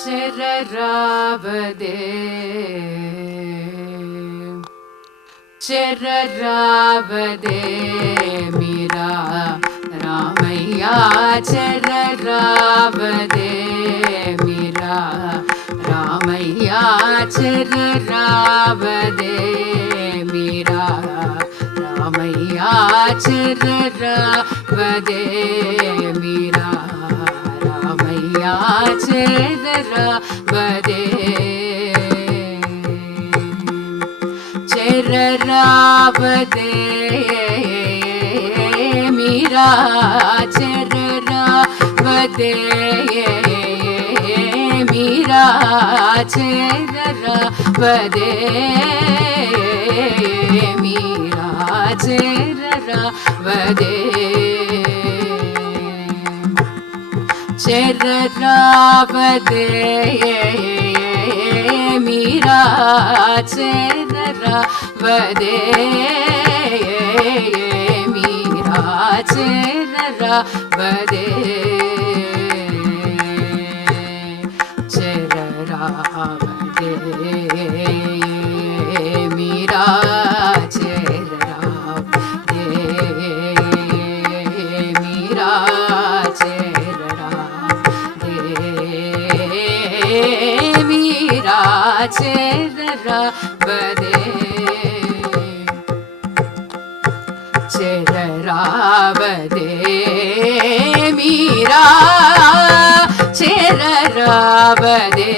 చెరరావదే చెరరావదే మీరా రామయ్య చెరరావదే మీరా రామయ్య చెరరావదే మీరా రామయ్య చెరరావదే మీరా రామయ్య చెరరావదే చెరరావదే మీరా చెరరావదే మీరా చెరరావదే మీరా చెరరావదే చెరరావదే మీరా చెరరావదే మీరా చెరరావదే చెరరావదే మీరా చెరరావదే మీరా మీరా చెరరావదే చెరరావదే మీరా చెరరావదే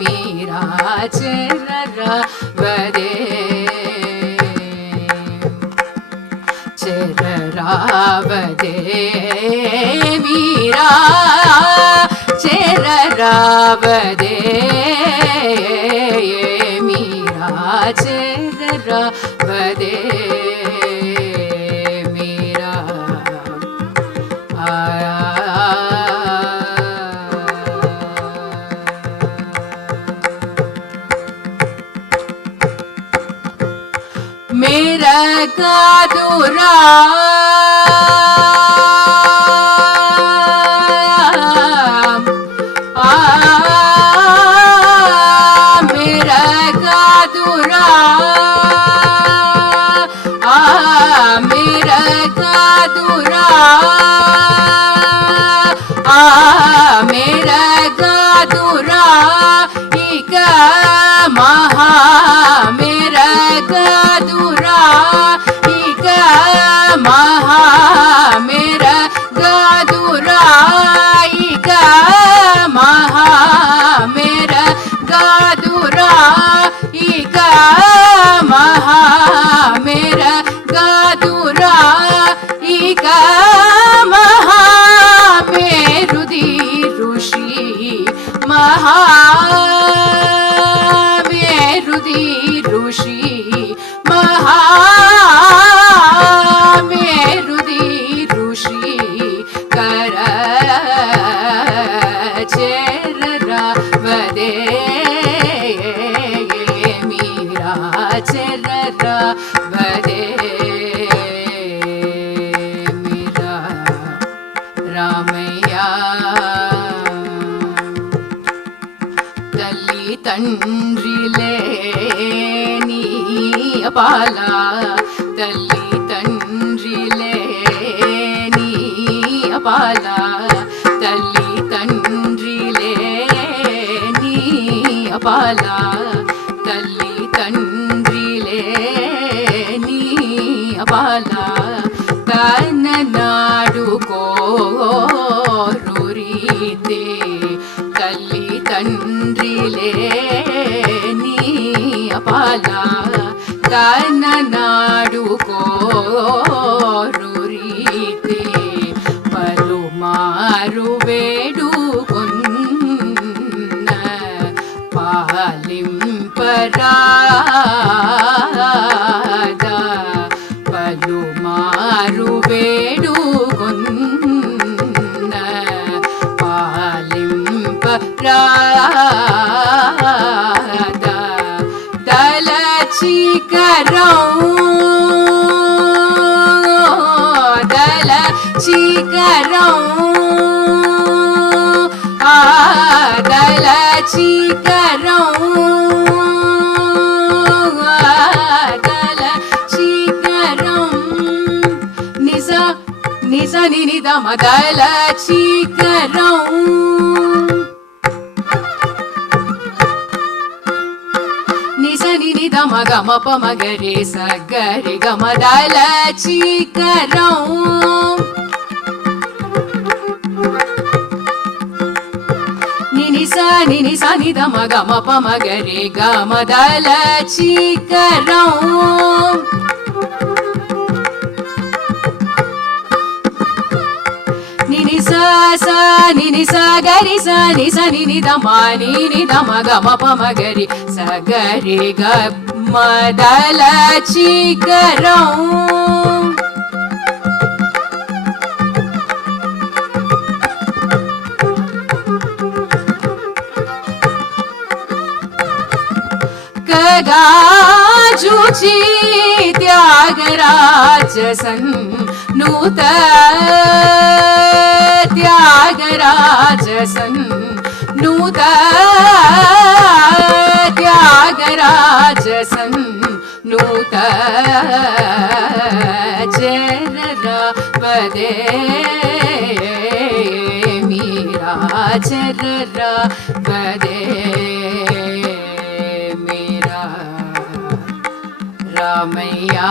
మీరా చెరరావదే చెరరావదే మీరా చెరరావదే మీరా చెరరావదే మీరా मेरा कादुरा मेरा कादुरा मेरा कादुरा मेरा कादुरा इक महा मेरा कादुरा इक महा मेरा कादुरा इक महा मेरा कादुरा इक महा मेरा कादुरा इक महा मेरुदी ऋषि महा मेरुदी ऋषि महा मेरुदी ऋषि कर చెరరావదే మీరా చెరరావదే మీరా రామయ్య తల్లి తండ్రి లేని అపాల తల్లి తండ్రి లేని అపాల తల్లి తండ్రి లేని అపాల తల్లి తండ్రి లేని అపాల కన్ననాడు కోరు రీతే తల్లి తండ్రి లేని అపాల కన్ననాడు కోరు రీతే పలుమారు వేడుకొన్న పాలింపరాదా పలుమారు వేడుకొన్న పాలింపరాదా దళచికరం దళచికరం చీకరం ఆగల చీకరం నిజ నిజ నినిద మగల చీకరం నిజ నినిద మగ మప మగరే సగరి గమదల చీకరం నిని సని ద మగ మప మగరే గమదల చీకరం నిని స నిని స గరి స ని స నిని ద మ ని ద మగ మప మగరి సగరి గమదల చీకరం गाजूची त्यागराजसन नूत त्यागराजसन नूत त्यागराजसन नूत चररा बदे मीरा चररा बदे रामैया